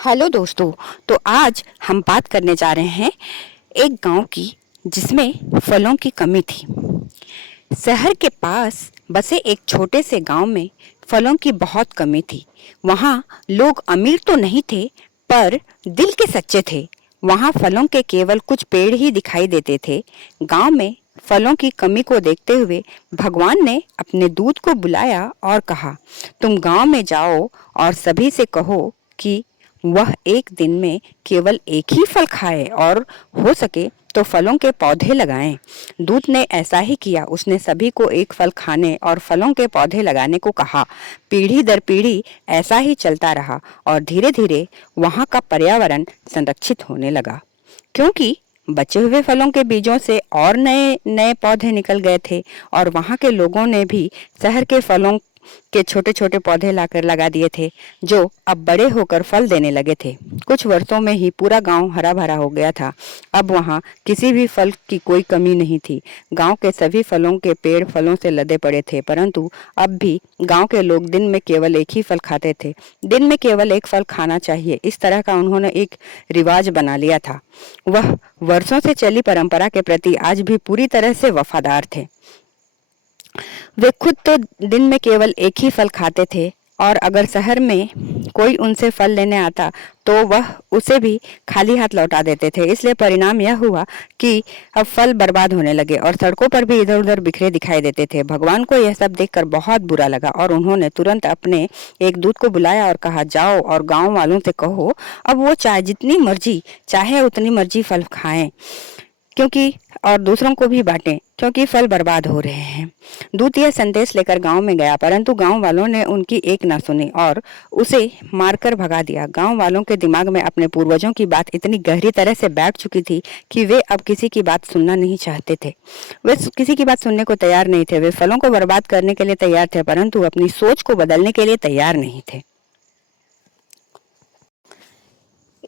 Hello दोस्तों। तो आज हम बात करने जा रहे हैं एक गांव की जिसमें फलों की कमी थी। शहर के पास बसे एक छोटे से गांव में फलों की बहुत कमी थी। वहां लोग अमीर तो नहीं थे पर दिल के सच्चे थे। वहां फलों के केवल कुछ पेड़ ही दिखाई देते थे। गांव में फलों की कमी को देखते हुए भगवान ने अपने दूत को बुलाया और कहा, तुम गांव में जाओ और सभी से कहो कि वह एक दिन में केवल एक ही फल खाए और हो सके तो फलों के पौधे लगाएं। दूत ने ऐसा ही किया। उसने सभी को एक फल खाने और फलों के पौधे लगाने को कहा। पीढ़ी दर पीढ़ी ऐसा ही चलता रहा और धीरे धीरे वहां का पर्यावरण संरक्षित होने लगा, क्योंकि बचे हुए फलों के बीजों से और नए नए पौधे निकल गए थे और वहां के लोगों ने भी शहर के फलों के छोटे छोटे पौधे लाकर लगा दिए थे, जो अब बड़े होकर फल देने लगे थे। कुछ वर्षों में ही पूरा गांव हरा भरा हो गया था। अब वहां किसी भी फल की कोई कमी नहीं थी। गांव के सभी फलों के पेड़ फलों से लदे पड़े थे, परंतु अब भी गांव के लोग दिन में केवल एक ही फल खाते थे। दिन में केवल एक फल खाना चाहिए, इस तरह का उन्होंने एक रिवाज बना लिया था। वह वर्षों से चली परंपरा के प्रति आज भी पूरी तरह से वफादार थे। वे खुद तो दिन में केवल एक ही फल खाते थे और अगर शहर में कोई उनसे फल लेने आता तो वह उसे भी खाली हाथ लौटा देते थे। इसलिए परिणाम यह हुआ कि अब फल बर्बाद होने लगे और सड़कों पर भी इधर उधर बिखरे दिखाई देते थे। भगवान को यह सब देखकर बहुत बुरा लगा और उन्होंने तुरंत अपने एक दूत को बुलाया और कहा, जाओ और गांव वालों से कहो अब वो चाहे जितनी मर्जी चाहे उतनी मर्जी फल खाएं, क्योंकि और दूसरों को भी बांटें, क्योंकि फल बर्बाद हो रहे हैं। दूत यह संदेश लेकर गांव में गया, परंतु गांव वालों ने उनकी एक ना सुनी और उसे मारकर भगा दिया। गांव वालों के दिमाग में अपने पूर्वजों की बात इतनी गहरी तरह से बैठ चुकी थी कि वे अब किसी की बात सुनना नहीं चाहते थे। वे किसी की बात सुनने को तैयार नहीं थे। वे फलों को बर्बाद करने के लिए तैयार थे, परंतु अपनी सोच को बदलने के लिए तैयार नहीं थे।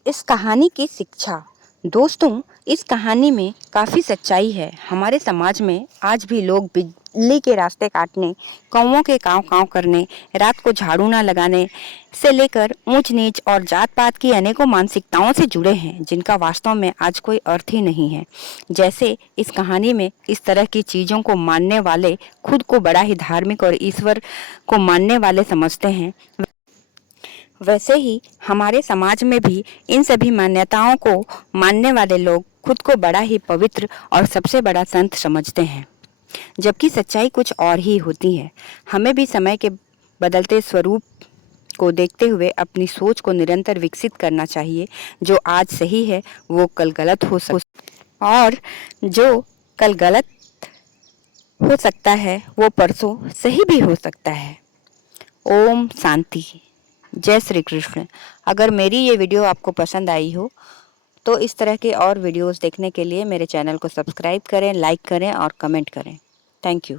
इस कहानी की शिक्षा, दोस्तों, इस कहानी में काफ़ी सच्चाई है। हमारे समाज में आज भी लोग बिजली के रास्ते काटने, कौवों के काँव काँव करने, रात को झाड़ू ना लगाने से लेकर ऊंच नीच और जात पात की अनेकों मानसिकताओं से जुड़े हैं, जिनका वास्तव में आज कोई अर्थ ही नहीं है। जैसे इस कहानी में इस तरह की चीज़ों को मानने वाले खुद को बड़ा ही धार्मिक और ईश्वर को मानने वाले समझते हैं, वैसे ही हमारे समाज में भी इन सभी मान्यताओं को मानने वाले लोग खुद को बड़ा ही पवित्र और सबसे बड़ा संत समझते हैं, जबकि सच्चाई कुछ और ही होती है। हमें भी समय के बदलते स्वरूप को देखते हुए अपनी सोच को निरंतर विकसित करना चाहिए। जो आज सही है वो कल गलत हो सकता और जो कल गलत हो सकता है वो परसों सही भी हो सकता है। ओम शांति। जय श्री कृष्ण। अगर मेरी ये वीडियो आपको पसंद आई हो तो इस तरह के और वीडियोस देखने के लिए मेरे चैनल को सब्सक्राइब करें, लाइक करें और कमेंट करें। Thank you.